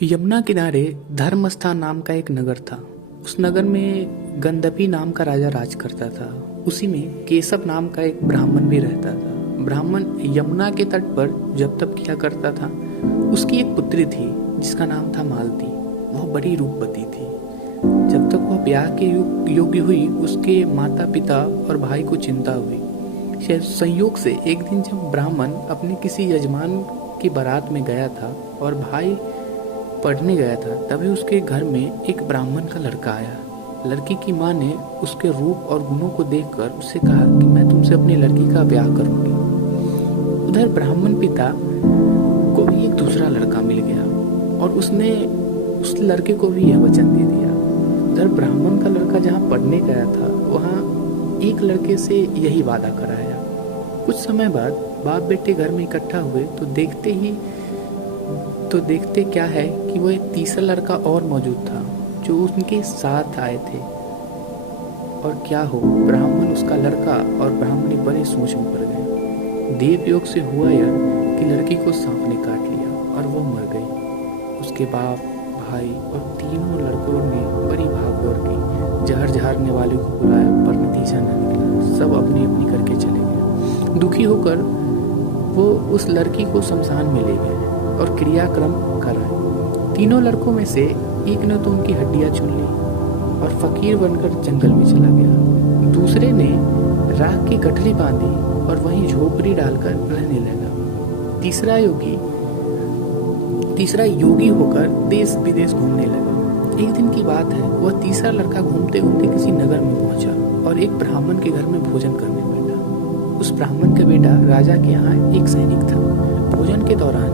यमुना किनारे धर्मस्थान नाम का एक नगर था। उस नगर में गंधपी नाम का राजा राज करता था। उसी में केशव नाम का एक ब्राह्मण भी रहता था। ब्राह्मण यमुना के तट पर जब तप किया करता था। उसकी एक पुत्री थी जिसका नाम था मालती। वह बड़ी रूपवती थी। जब तक वह ब्याह के योग्य हुई, उसके माता पिता और भाई को चिंता हुई। शायद संयोग से एक दिन जब ब्राह्मण अपने किसी यजमान की बारात में गया था और भाई पढ़ने गया था, तभी उसके घर में एक ब्राह्मण का लड़का आया। लड़की की माँ ने उसके रूप और गुणों को देखकर उससे कहा कि मैं तुमसे अपनी लड़की का ब्याह करूंगी। उधर ब्राह्मण पिता को भी एक दूसरा लड़का मिल गया और उसने उस लड़के को भी यह वचन दे दिया। उधर ब्राह्मण का लड़का जहाँ पढ़ने गया था, वहाँ एक लड़के से यही वादा कराया। कुछ समय बाद बाप बेटे घर में इकट्ठा हुए तो देखते क्या है कि वो एक तीसरा लड़का और मौजूद था जो उनके साथ आए थे। और क्या हो, ब्राह्मण उसका लड़का और ब्राह्मणी बड़े सोच में पड़ गए। देव योग से हुआ यह कि लड़की को सांप ने काट लिया और वो मर गई। उसके बाप, भाई और तीनों लड़कों ने बड़ी भागदौड़ की। जहर झाड़ने वाले को बुलाया पर नतीजा न निकला। सब अपनी अपनी करके चले गए। दुखी होकर वो उस लड़की को शमशान में ले गए और क्रियाक्रम कराए। तीनों लड़कों में से एक ने तो उनकी हड्डियां चुन ली और फकीर बनकर जंगल में चला गया। दूसरे ने राख की गठरी बांधी और वहीं झोपड़ी डालकर रहने लगा। तीसरा योगी होकर देश विदेश घूमने लगा। एक दिन की बात है, वह तीसरा लड़का घूमते घूमते किसी नगर में पहुंचा और एक ब्राह्मण के घर में भोजन करने बैठा। उस ब्राह्मण का बेटा राजा के यहाँ एक सैनिक था। भोजन के दौरान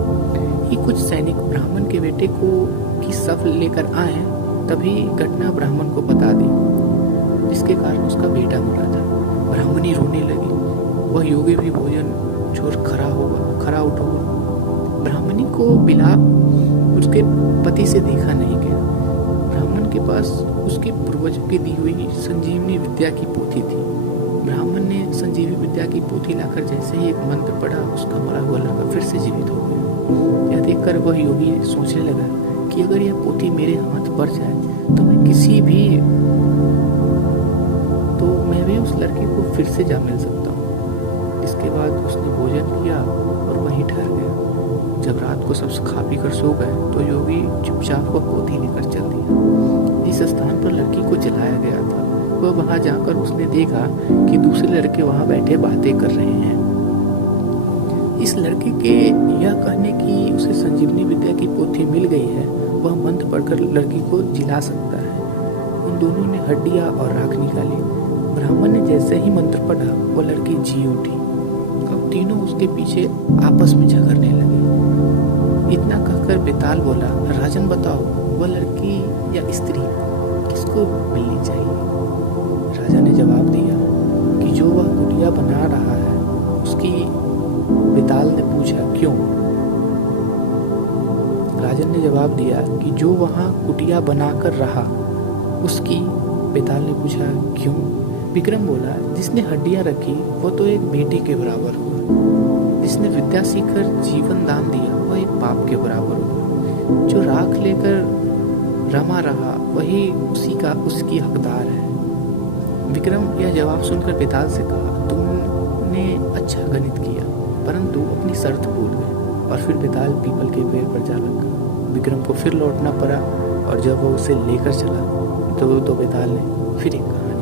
ही कुछ सैनिक ब्राह्मण के बेटे की शव लेकर आए। तभी घटना ब्राह्मण को बता दी, जिसके कारण उसका बेटा मरा था। ब्राह्मणी रोने लगी। वह योगी भी भोजन छोड़ खड़ा उठ हुआ। ब्राह्मणी को बिलाप उसके पति से देखा नहीं गया। ब्राह्मण के पास उसके पूर्वजों की दी हुई संजीवनी विद्या की पोथी थी। ब्राह्मण ने संजीवनी विद्या की पोथी लाकर जैसे ही एक मंत्र पढ़ा, उसका मरा हुआ लड़का फिर से जीवित हो गया। यह देखकर वह योगी सोचने लगा कि अगर यह पोथी मेरे हाथ पड़ जाए तो मैं भी उस लड़के को फिर से जा मिल सकता हूँ। इसके बाद उसने भोजन किया और वहीं ठहर गया। जब रात को सब खा पी कर सो गए तो योगी चुपचाप वह पोथी लेकर चल दिया। जिस स्थान पर लड़की को जलाया गया था, वह वहां जाकर उसने देखा कि दूसरे लड़के वहां बैठे बातें कर रहे हैं। इस लड़के के यह कहने की उसे संजीवनी विद्या की पोथी मिल गई है, वह मंत्र पढ़कर लड़की को जिला सकता है। उन दोनों ने हड्डियां और राख निकाली। ब्राह्मण ने जैसे ही मंत्र पढ़ा, वह लड़की जी उठी। अब तीनों उसके पीछे आपस में झगड़ने लगे। इतना कहकर बेताल बोला, राजन बताओ, वह लड़की या स्त्री किसको मिलनी चाहिए? राजा ने जवाब दिया कि जो वह कुटिया बना रहा है उसकी। बेताल ने पूछा, क्यों? राजन ने जवाब दिया कि जो वहां कुटिया बनाकर रहा उसकी। बेताल ने पूछा, क्यों? विक्रम बोला, जिसने हड्डियां रखी वो तो एक बेटे के बराबर हुआ। जिसने विद्या सीखकर जीवन दान दिया वह एक बाप के बराबर हुआ। जो राख लेकर रमा रहा वही उसकी हकदार है। विक्रम यह जवाब सुनकर बेताल से कहा, तुमने अच्छा गणित किया, परंतु अपनी शर्त भूल गए। और फिर बेताल पीपल के पेड़ पर जा लगा। विक्रम को फिर लौटना पड़ा और जब वो उसे लेकर चला तो बेताल ने फिर एक कहा,